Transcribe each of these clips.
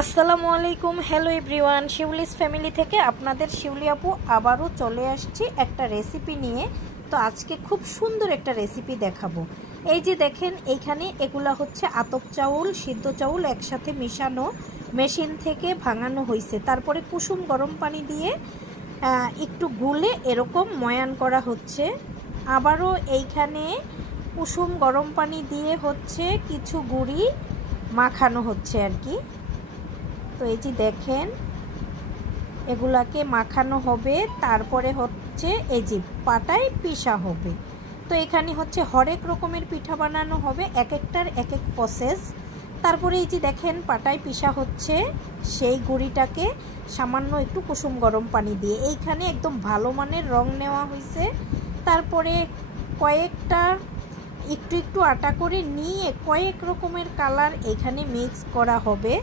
আসসালামু আলাইকুম। Hello everyone, Shiuli's family থেকে আপনাদের শিউলি আপু আবারও চলে আসছি একটা রেসিপি নিয়ে। তো আজকে খুব সুন্দর একটা রেসিপি দেখাবো। এই যে দেখেন, এইখানে এগুলা হচ্ছে আতপ চাউল, সিদ্ধ চাউল একসাথে মিশানো, মেশিন থেকে ভাঙানো হয়েছে। তারপরে কুসুম গরম পানি দিয়ে একটু গুলে এরকম ময়ান করা হচ্ছে। আবারও এইখানে কুসুম গরম পানি দিয়ে হচ্ছে কিছু গুঁড়ি মাখানো হচ্ছে আর কি। তো এই যে দেখেন, এগুলাকে মাখানো হবে, তারপরে হচ্ছে এই যে পাটায় পিষা হবে। তো এখানে হচ্ছে হরেক রকমের পিঠা বানানো হবে, এক একটার এক এক প্রসেস। তারপরে এই যে দেখেন, পাটায় পিষা হচ্ছে সেই গুঁড়িটাকে সামান্য একটু কুসুম গরম পানি দিয়ে এইখানে একদম ভালো মানের রং নেওয়া হয়েছে। তারপরে কয়েকটা একটু একটু আটা করে নিয়ে কয়েক রকমের কালার এখানে মিক্স করা হবে।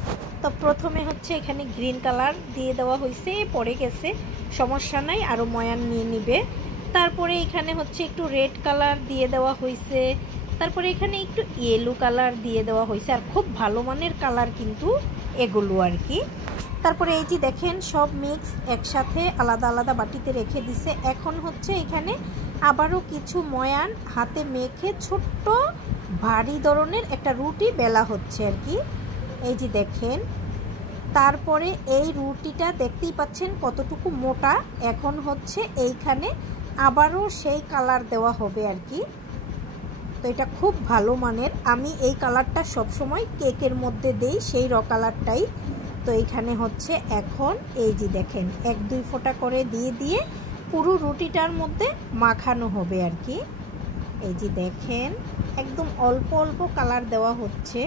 তো প্রথমে হচ্ছে এখানে গ্রিন কালার দিয়ে দেওয়া হয়েছে, পড়ে গেছে, সমস্যা নাই, আরও ময়ান নিয়ে নিবে। তারপরে এখানে হচ্ছে একটু রেড কালার দিয়ে দেওয়া হয়েছে। তারপরে এখানে একটু ইয়েলো কালার দিয়ে দেওয়া হয়েছে, আর খুব ভালো মানের কালার কিন্তু এগুলো আর কি। তারপরে এই যে দেখেন, সব মিক্স একসাথে আলাদা আলাদা বাটিতে রেখে দিছে। এখন হচ্ছে এখানে আবারও কিছু ময়ান হাতে মেখে ছোট্ট ভারী ধরনের একটা রুটি বেলা হচ্ছে আর কি। এই যে দেখেন, তারপরে এই রুটিটা দেখতেই পাচ্ছেন কতটুকু মোটা। এখন হচ্ছে এইখানে আবারও সেই কালার দেওয়া হবে আর কি। তো এটা খুব ভালো মানের, আমি এই কালারটা সবসময় কেকের মধ্যে দেই, সেই র কালারটাই। তো এইখানে হচ্ছে এখন এই যে দেখেন, এক দুই ফোঁটা করে দিয়ে দিয়ে পুরো রুটিটার মধ্যে মাখানো হবে আর কি। এই যে দেখেন, একদম অল্প অল্প কালার দেওয়া হচ্ছে,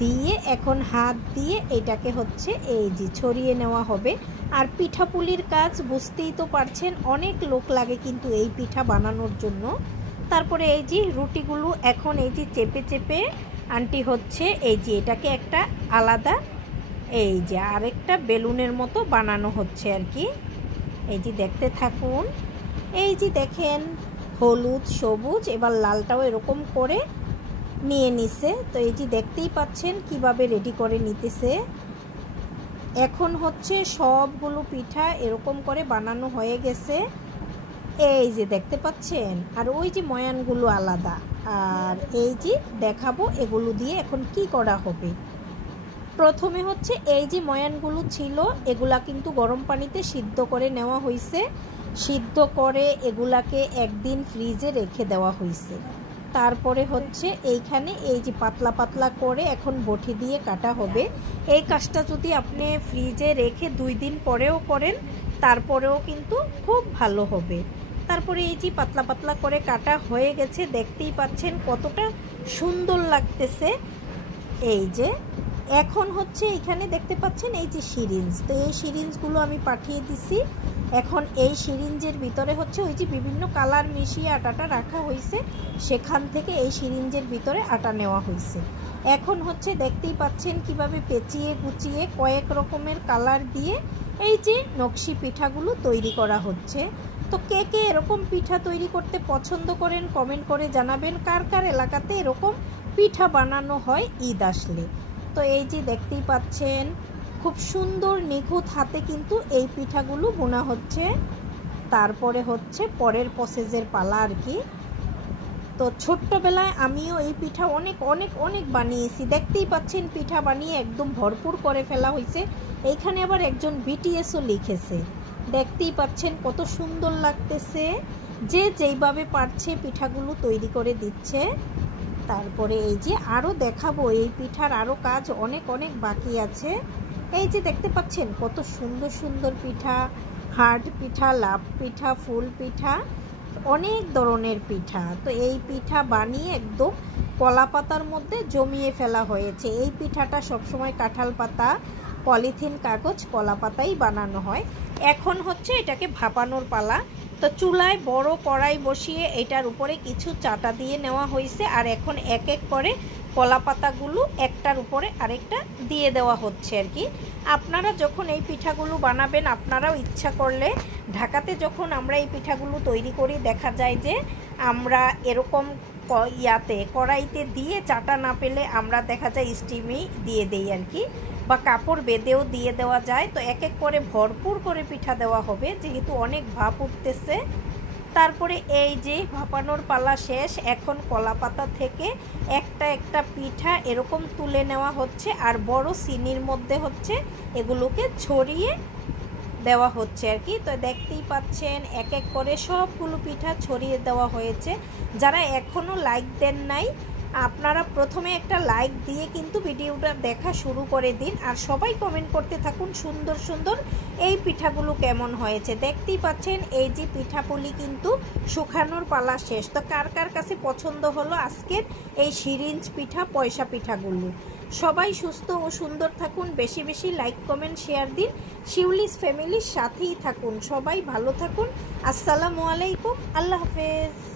দিয়ে এখন হাত দিয়ে এটাকে হচ্ছে এই যে ছড়িয়ে নেওয়া হবে। আর পিঠাপুলির কাজ বুঝতেই তো পারছেন, অনেক লোক লাগে কিন্তু এই পিঠা বানানোর জন্য। তারপরে এই যে রুটিগুলো এখন এই যে চেপে চেপে আন্টি হচ্ছে এই যে এটাকে একটা আলাদা এই যে আরেকটা বেলুনের মতো বানানো হচ্ছে আর কি। এই যে দেখতে থাকুন। এই যে দেখেন, হলুদ, সবুজ, এবার লালটাও এরকম করে নিয়ে নিছে। তো এই যে দেখতেই পাচ্ছেন কিভাবে রেডি করে নিতেছে। এখন হচ্ছে সবগুলো পিঠা এরকম করে বানানো হয়ে গেছে, এই যে দেখতে পাচ্ছেন। আর ওই যে ময়ানগুলো আলাদা, আর এই যে দেখাবো এগুলো দিয়ে এখন কি করা হবে। প্রথমে হচ্ছে এই যে ময়ানগুলো ছিল এগুলা কিন্তু গরম পানিতে সিদ্ধ করে নেওয়া হয়েছে। সিদ্ধ করে এগুলাকে একদিন ফ্রিজে রেখে দেওয়া হয়েছে। তারপরে হচ্ছে এইখানে এই যে পাতলা পাতলা করে এখন বটি দিয়ে কাটা হবে। এই কাজটা যদি আপনি ফ্রিজে রেখে 2 দিন পরেও করেন তারপরেও কিন্তু খুব ভালো হবে। তারপরে এই যে পাতলা পাতলা করে কাটা হয়ে গেছে, দেখতেই পাচ্ছেন কতটা সুন্দর লাগতেছে। এই যে এখন হচ্ছে এখানে দেখতে পাচ্ছেন এই যে সিরিঞ্জ, তো এই সিরিঞ্জগুলো আমি পাঠিয়ে দিছি। এখন এই সিরিঞ্জের ভিতরে হচ্ছে ওই যে বিভিন্ন কালার মিশিয়ে আটাটা রাখা হয়েছে, সেখান থেকে এই সিরিঞ্জের ভিতরে আটা নেওয়া হয়েছে। এখন হচ্ছে দেখতেই পাচ্ছেন কিভাবে পেঁচিয়ে গুছিয়ে কয়েক রকমের কালার দিয়ে এই যে নকশি পিঠাগুলো তৈরি করা হচ্ছে। তো কে কে এরকম পিঠা তৈরি করতে পছন্দ করেন কমেন্ট করে জানাবেন, কার কার এলাকাতে এরকম পিঠা বানানো হয় ঈদ আসলে। তো এই যে দেখতেই পাচ্ছেন খুব সুন্দর নিখুঁত হাতে কিন্তু এই পিঠাগুলো বোনা হচ্ছে। তারপরে হচ্ছে পরের প্রসেসের পালা আর কি। তো ছোট্টবেলায় আমিও এই পিঠা অনেক অনেক অনেক বানিয়েছি, দেখতেই পাচ্ছেন পিঠা বানিয়ে একদম ভরপুর করে ফেলা হয়েছে। এইখানে আবার একজন বিটিএসও লিখেছে, দেখতেই পাচ্ছেন কত সুন্দর লাগতেছে। যে যেইভাবে পারছে পিঠাগুলো তৈরি করে দিচ্ছে। তারপরে এই যে আরও দেখাবো, এই পিঠার আরও কাজ অনেক অনেক বাকি আছে। এই যে দেখতে পাচ্ছেন কত সুন্দর সুন্দর পিঠা, হার্ড পিঠা, লাভ পিঠা, ফুল পিঠা, অনেক ধরনের পিঠা। তো এই পিঠা বানিয়ে একদম কলা পাতার মধ্যে জমিয়ে ফেলা হয়েছে। এই পিঠাটা সবসময় কাঁঠাল পাতা, পলিথিন কাগজ, কলা পাতাই বানানো হয়। এখন হচ্ছে এটাকে ভাপানোর পালা। তো চুলায় বড় কড়াই বসিয়ে এটার উপরে কিছু চাটা দিয়ে নেওয়া হয়েছে, আর এখন এক এক করে কলা পাতাগুলো একটার উপরে আরেকটা দিয়ে দেওয়া হচ্ছে আর কি। আপনারা যখন এই পিঠাগুলো বানাবেন, আপনারাও ইচ্ছা করলে ঢাকাতে যখন আমরা এই পিঠাগুলো তৈরি করি দেখা যায় যে আমরা এরকম ইয়াতে কড়াইতে দিয়ে চাটা না পেলে আমরা দেখা যায় স্টিমেই দিয়ে দেই আর কি, বা কাপড় বেঁধেও দিয়ে দেওয়া যায়। তো এক এক করে ভরপুর করে পিঠা দেওয়া হবে, যেহেতু অনেক ভাপ উঠতেছে। তারপরে এই যে ভাপানোর পালা শেষ, এখন কলা পাতা থেকে একটা একটা পিঠা এরকম তুলে নেওয়া হচ্ছে, আর বড় সিনির মধ্যে হচ্ছে এগুলোকে ছড়িয়ে দেওয়া হচ্ছে আর কি। তো দেখতেই পাচ্ছেন এক এক করে সবগুলো পিঠা ছড়িয়ে দেওয়া হয়েছে। যারা এখনও লাইক দেন নাই, আপনারা প্রথমে একটা লাইক দিয়ে কিন্তু ভিডিওটা দেখা শুরু করে দিন, আর সবাই কমেন্ট করতে থাকুন সুন্দর সুন্দর এই পিঠাগুলো কেমন হয়েছে। দেখতেই পাচ্ছেন এই যে পিঠাপুলি কিন্তু শুকানোর পালা শেষ। তো কার কার কাছে পছন্দ হলো আজকের এই সিরিঞ্জ পিঠা, পয়সা পিঠাগুলো। সবাই সুস্থ ও সুন্দর থাকুন, বেশি বেশি লাইক কমেন্ট শেয়ার দিন, শিউলিস ফ্যামিলির সাথেই থাকুন, সবাই ভালো থাকুন। আসসালামু আলাইকুম, আল্লাহ হাফেজ।